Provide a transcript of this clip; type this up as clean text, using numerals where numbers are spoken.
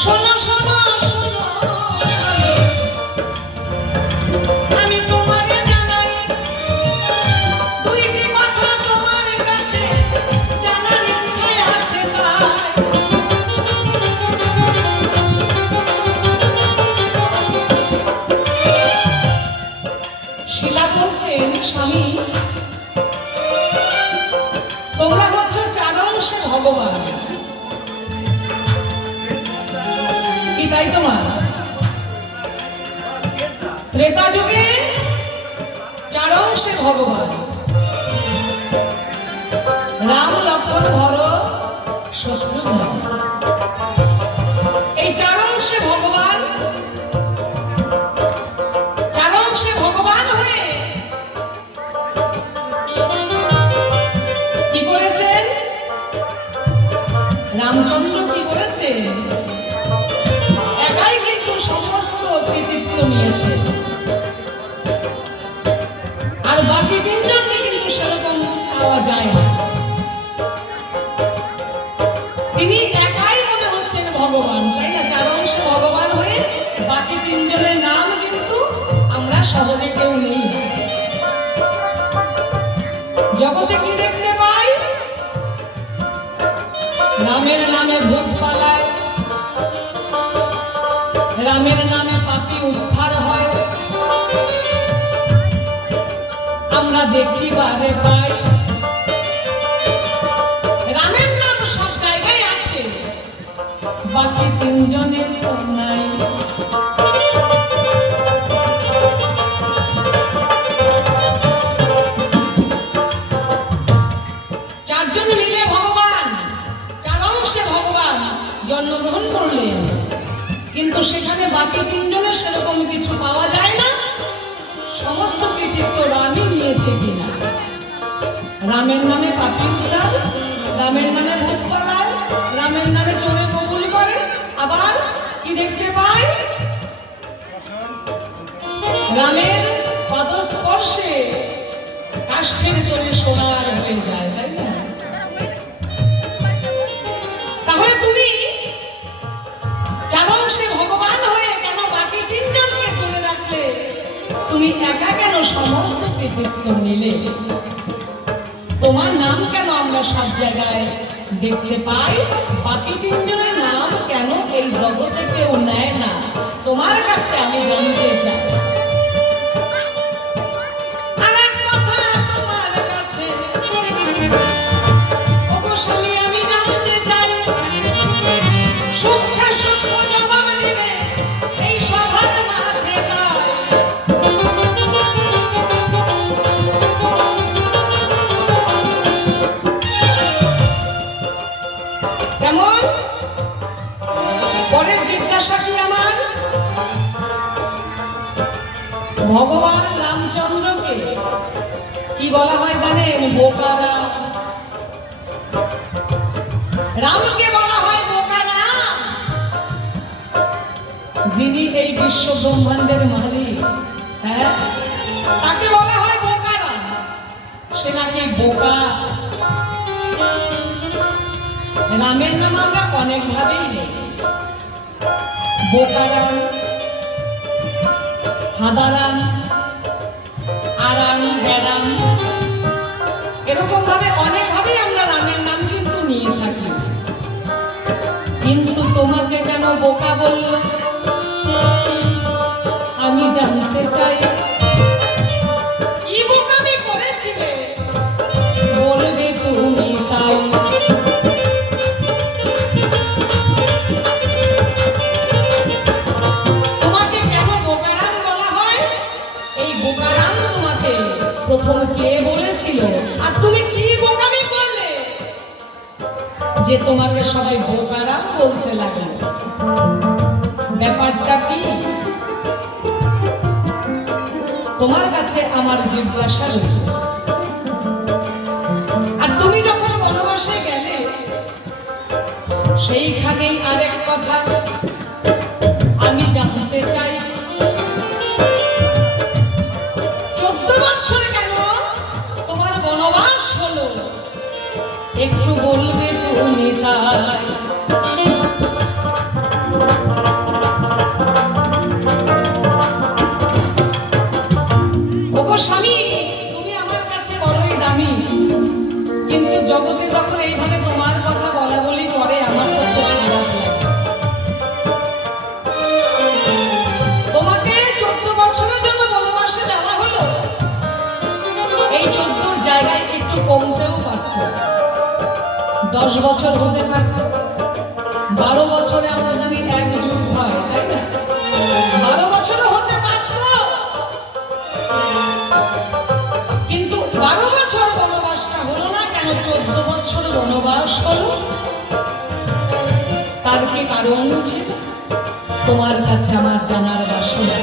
শোনো শোনো শোনো আমি তোমারে জানাই দুইটি কথা তোমার কাছে জানার ইচ্ছা আছে শিলা বলছেন স্বামী তোমরা হচ্ছ চার অংশে ভগবান কি তাই তোমার ত্রেতা যুগে চার অংশে ভগবান রাম লক্ষ্মণ ভরত শত্রুঘ্ন এই চার অংশে ভগবান হয়ে কি করেছেন রামচন্দ্র কি করেছে একাই কিন্তু সমস্ত কৃতিত্ব নিয়েছে আর বাকি তিনজনকে কিন্তু সেরকম পাওয়া যায় না তিনি একাই মনে হচ্ছেন ভগবান তাই না চার অংশ ভগবান হয়ে বাকি তিনজনের নাম কিন্তু আমরা সহজে কেউ নেই জগতে কি দেখতে পাই রামের নামে ভূত পালায় রামের নামে পাপী উদ্ধার হয় আমরা দেখিবারে পাই রামের নাম সব জায়গায় আছে বাকি তিনজনের তো নাই চারজন মিলে ভগবান চার অংশে ভগবান জন্মগ্রহণ করলেন কিন্তু সেখানে বাকি তিনজনের সেরকম কিছু পাওয়া যায় না সমস্ত কৃতিত্ব রামই নিয়েছে কিনা রামের নামে পাপী উদ্ধার রামের নামে ভূত পালায় রামের নামে চোরে কবুল করে আবার কি দেখতে পাই রামের পদস্পর্শে কাষ্ঠের তৈরি সোনার হয়ে যায় তাই না তাহলে তুমি চার অংশে ভগবান হয়ে কেন বাকি তিনজনকে তুলে রাখলে তুমি একা কেন সমস্ত কৃতিত্ব নিলে তোমার নাম কেন আমরা সব জায়গায় দেখতে পাই বাকি তিনজনের নাম কেন এই জগতে কেউ নেয় না তোমার কাছে আমি জানতে চাই আর এক কথা তোমার কাছে ওগো স্বামী আমি জানতে চাই সূক্ষ্ম সূক্ষ্ম জবাব দিবে এই সভার মাঝে কেমন পরের জিজ্ঞাসাটি আমার ভগবান রামচন্দ্রকে কি বলা হয় জানেন বোকা রাম রামকে বলা হয় বোকা রাম যিনি এই বিশ্ব ব্রহ্মাণ্ডের মালিক হ্যাঁ তাকে বলা হয় বোকা রাম সে নাকি বোকা রামের নাম আমরা অনেক ভাবেই নেই বোকারাম হাদারাম আরাম বেড়াম এরকম ভাবে অনেক ভাবেই আমরা রামের নাম কিন্তু নিয়ে থাকি কিন্তু তোমাকে কেন বোকা বলল আমি জানতে চাই কি বোকামি করেছিলে বলবে তুমি তাই প্রথম কে বলেছিল আর তুমি কি বোকামি করলে যে তোমাকে সবাই বোকারাম বলতে লাগলো ব্যাপারটা কি তোমার কাছে আমার জিজ্ঞাসা রইল আর তুমি যখন বনবাসে গেলে সেইখানেই আরেক কথা আমি জানতে চাই 14 বছর কেন তোমার বনবাস হলো একটু বলবে তুমি তাই 10 বছর হতে পারত। 12 বছরে আমরা জানি এক যুগ হয়, তাই না? 12 বছরও হতে পারত, কিন্তু 12 বছর বনবাসটা হলো না কেন? 14 বছর বনবাস হলো। তার কি কারণ ছিল? তোমার কাছে আমার জানার বাসনা।